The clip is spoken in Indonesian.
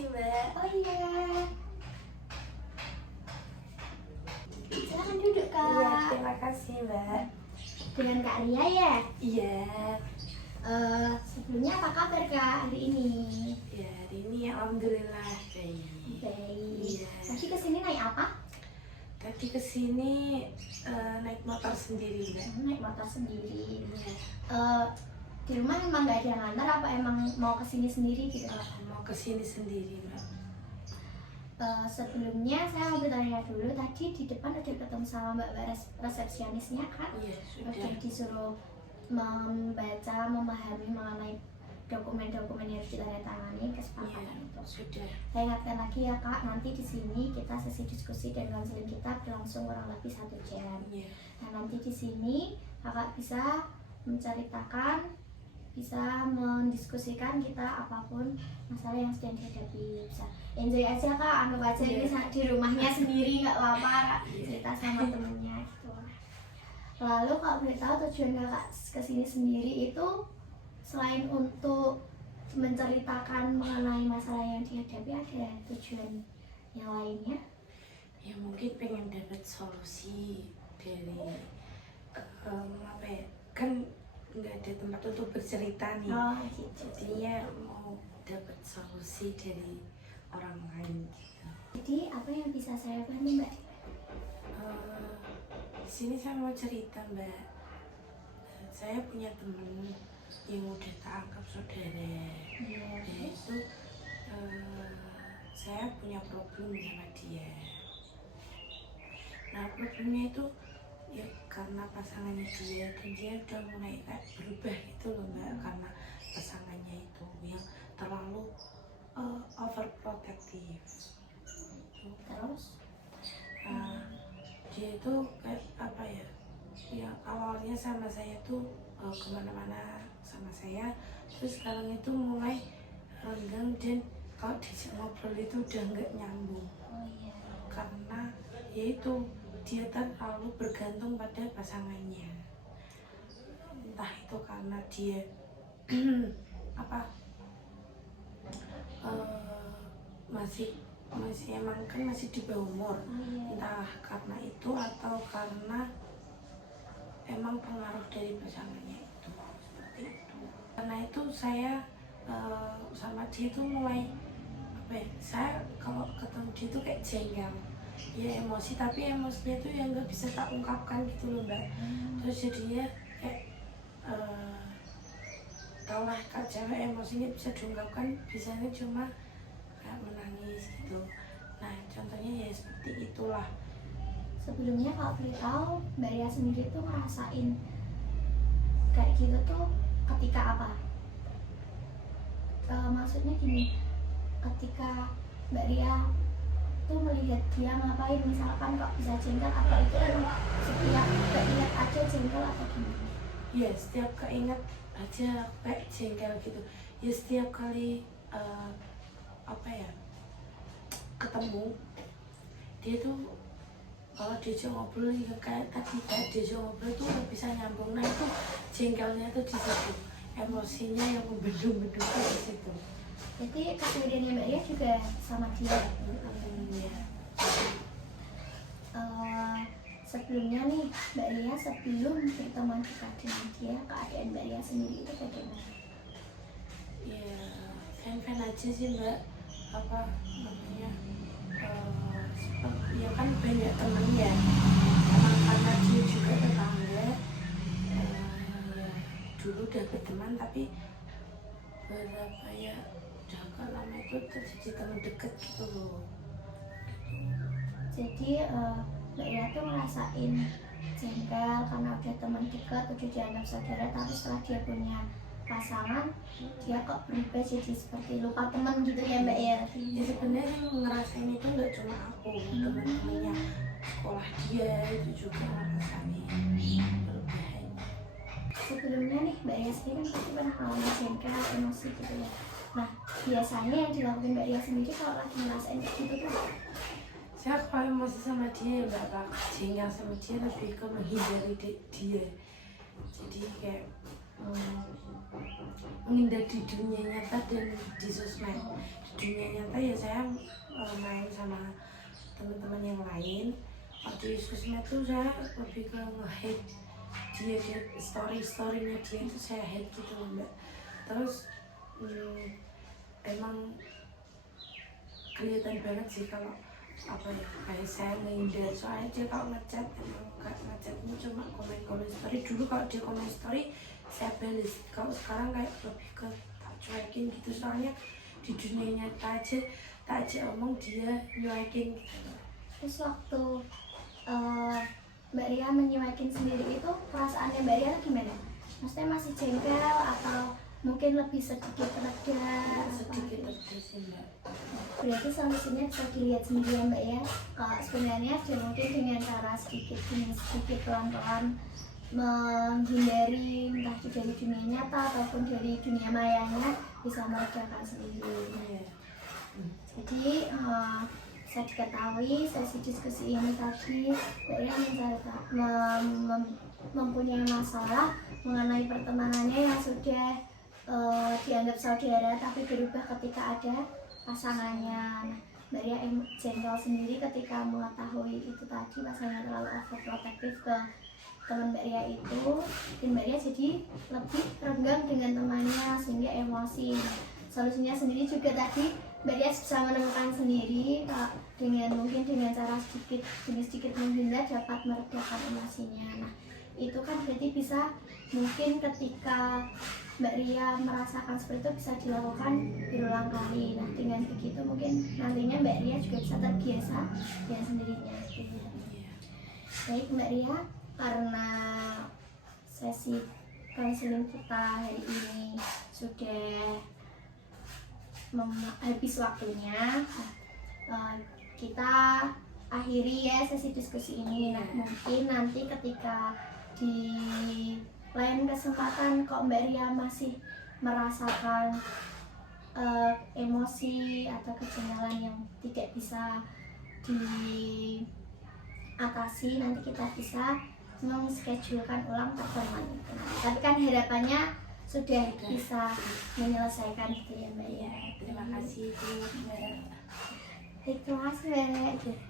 kasih Mbak. Oh iya. Silakan duduk Kak. Iya, terima kasih Mbak. Dengan Kak Ria ya. Iya. Sebelumnya apa kabar Kak hari ini? Ya, hari ini alhamdulillah baik. Baik. Iya. Tadi kesini naik apa? Tadi kesini naik motor sendiri Mbak. Naik motor sendiri. Iya. Di rumah memang nggak ada yang nganter apa emang mau kesini sendiri gitu? Mau kesini sendiri Mbak. Sebelumnya saya mau bertanya dulu, tadi di depan udah ketemu sama mbak resepsionisnya kan? Iya, Udah sudah. disuruh membaca, memahami mengenai dokumen-dokumen yang harus ditandatangani kesepakatan Iya, itu. sudah. Saya ingatkan lagi ya Kak, nanti di sini kita sesi diskusi dan konseling kita berlangsung kurang lebih 1 jam. Iya. Nah nanti di sini Kakak bisa menceritakan, bisa mendiskusikan kita apapun masalah yang sedang dihadapi. Bisa enjoy aja Kak, anggap aja ini di rumahnya sendiri, nggak apa-apa cerita sama temennya gitu. Lalu kalau boleh tahu tujuan Kakak kesini sendiri itu selain untuk menceritakan mengenai masalah yang dihadapi, ada tujuan yang lainnya? Ya mungkin pengen dapat solusi dari apa ya? Kan nggak ada tempat untuk bercerita nih. Oh gitu. Jadinya mau dapat solusi dari orang lain gitu. Jadi apa yang bisa saya bantu Mbak? Di sini saya mau cerita Mbak. Saya punya teman yang udah tak anggap saudara. Iya. Dia itu saya punya problem sama dia. Nah problemnya itu ya karena pasangannya dia, dan dia udah mulai kayak berubah gitu loh Mbak, karena pasangannya itu yang terlalu overprotective. Terus? Dia itu kayak apa ya, yang awalnya sama saya tuh kemana-mana sama saya, terus sekarang itu mulai renggang, dan kalau diajak ngobrol itu udah nggak nyambung. Oh iya. Karena yaitu dia terlalu bergantung pada pasangannya, entah itu karena dia apa masih emang kan masih di bawah umur, entah karena itu atau karena emang pengaruh dari pasangannya itu, seperti itu. Karena itu saya sama dia itu mulai apa ya, saya kalau ketemu dia itu kayak jengkel ya, emosi, tapi emosinya itu yang nggak bisa tak ungkapkan gitu loh Mbak. Terus jadinya kayak tau lah kak, cewek emosinya bisa diungkapkan bisanya cuma kayak menangis gitu. Nah contohnya ya seperti itulah. Sebelumnya kalau boleh tahu Mbak Ria sendiri tuh ngerasain kayak gitu tuh ketika apa? Maksudnya gini, ketika Mbak Ria tuh melihat dia ngapain, misalkan kok bisa jengkel, atau itu emang setiap keinget aja jengkel atau gimana? Ya setiap keinget aja kayak jengkel gitu. Ya setiap kali apa ya, ketemu dia tuh kalau diajak ngobrol ya kayak tadi, kayak diajak ngobrol tuh nggak bisa nyambung. Nah itu jengkelnya tuh di situ, emosinya yang membendung-bendung tuh di situ. Jadi kejadiannya Mbak Ria juga sama dia. Ya. Sebelumnya nih Mbak Ria sebelum berteman dekat dengan dia, keadaan Mbak Ria sendiri itu bagaimana? Ya fan-fan aja sih Mbak, apa namanya, ya kan banyak temennya, emang karena dia juga tetangga. Ya dulu udah berteman, tapi berapa ya udah agak lama itu jadi teman deket gitu loh. Jadi Mbak Ria tuh ngerasain jengkel karena udah teman dekat, udah dianggap saudara, tapi setelah dia punya pasangan, dia kok berubah jadi seperti lupa teman gitu ya Mbak ya? Ya sebenarnya yang ngerasain itu nggak cuma aku, teman-temannya sekolah dia itu juga ngerasain perubahannya. Sebelumnya nih Mbak Ria sendiri kan pasti pernah ngalamin jengkel, emosi gitu ya. Nah biasanya yang dilakukan Mbak Ria sendiri kalau lagi ngerasain kayak gitu tuh? Saya kalau emosi sama dia nggak bakal jengkel sama dia, lebih ke menghindari dia. Jadi kayak menghindar di dunia nyata dan di sosmed. Di dunia nyata ya saya main sama teman-teman yang lain. Kalau di sosmed tuh saya lebih ke nge-hate dia story-storynya dia itu saya hate gitu loh Mbak. Terus emang kelihatan banget sih kalau apa ya, kayak saya menghindar, soalnya dia kalau ngechat emang nggak ngechatnya cuma komen story. Dulu kalau dia komen story saya balas, kalau sekarang kayak lebih ke tak cuekin gitu, soalnya di dunia nyata aja tak aja omong dia nyuekin gitu. Terus waktu Mbak Ria menyuekin sendiri itu perasaannya Mbak Ria gimana? Maksudnya masih jengkel atau mungkin lebih sedikit reda? Sedikit reda sih Mbak. Berarti solusinya bisa dilihat sendiri ya Mbak ya. Sebenarnya mungkin dengan cara sedikit pelan-pelan menghindari entah itu dari dunia nyata ataupun dari dunia mayanya bisa meredakan sendiri. Jadi saya diketahui sesi diskusi ini tadi Mbak Ria mempunyai masalah mengenai pertemanannya yang sudah dianggap saudara tapi berubah ketika ada pasangannya. Nah, Mbak Ria jengkel sendiri ketika mengetahui itu tadi pasangannya terlalu overprotective ke teman Mbak Ria itu, dan Mbak Ria jadi lebih renggang dengan temannya sehingga emosi. Solusinya sendiri juga tadi Mbak Ria bisa menemukan sendiri dengan mungkin dengan cara sedikit menghindar dapat meredakan emosinya. Nah, itu kan berarti bisa mungkin ketika Mbak Ria merasakan seperti itu bisa dilakukan berulang kali. Nah, dengan begitu mungkin nantinya Mbak Ria juga bisa terbiasa dengan sendirinya. Baik Mbak Ria, karena sesi konseling kita hari ini sudah habis waktunya, kita akhiri ya sesi diskusi ini. Nah, mungkin nanti ketika di lain kesempatan kok Mbak Ria masih merasakan emosi atau kejengkelan yang tidak bisa diatasi, nanti kita bisa mengschedulkan ulang pertemuan itu. Tapi kan harapannya sudah bisa menyelesaikan itu ya Mbak ya. Terima kasih Mbak. Terima kasih Mbak.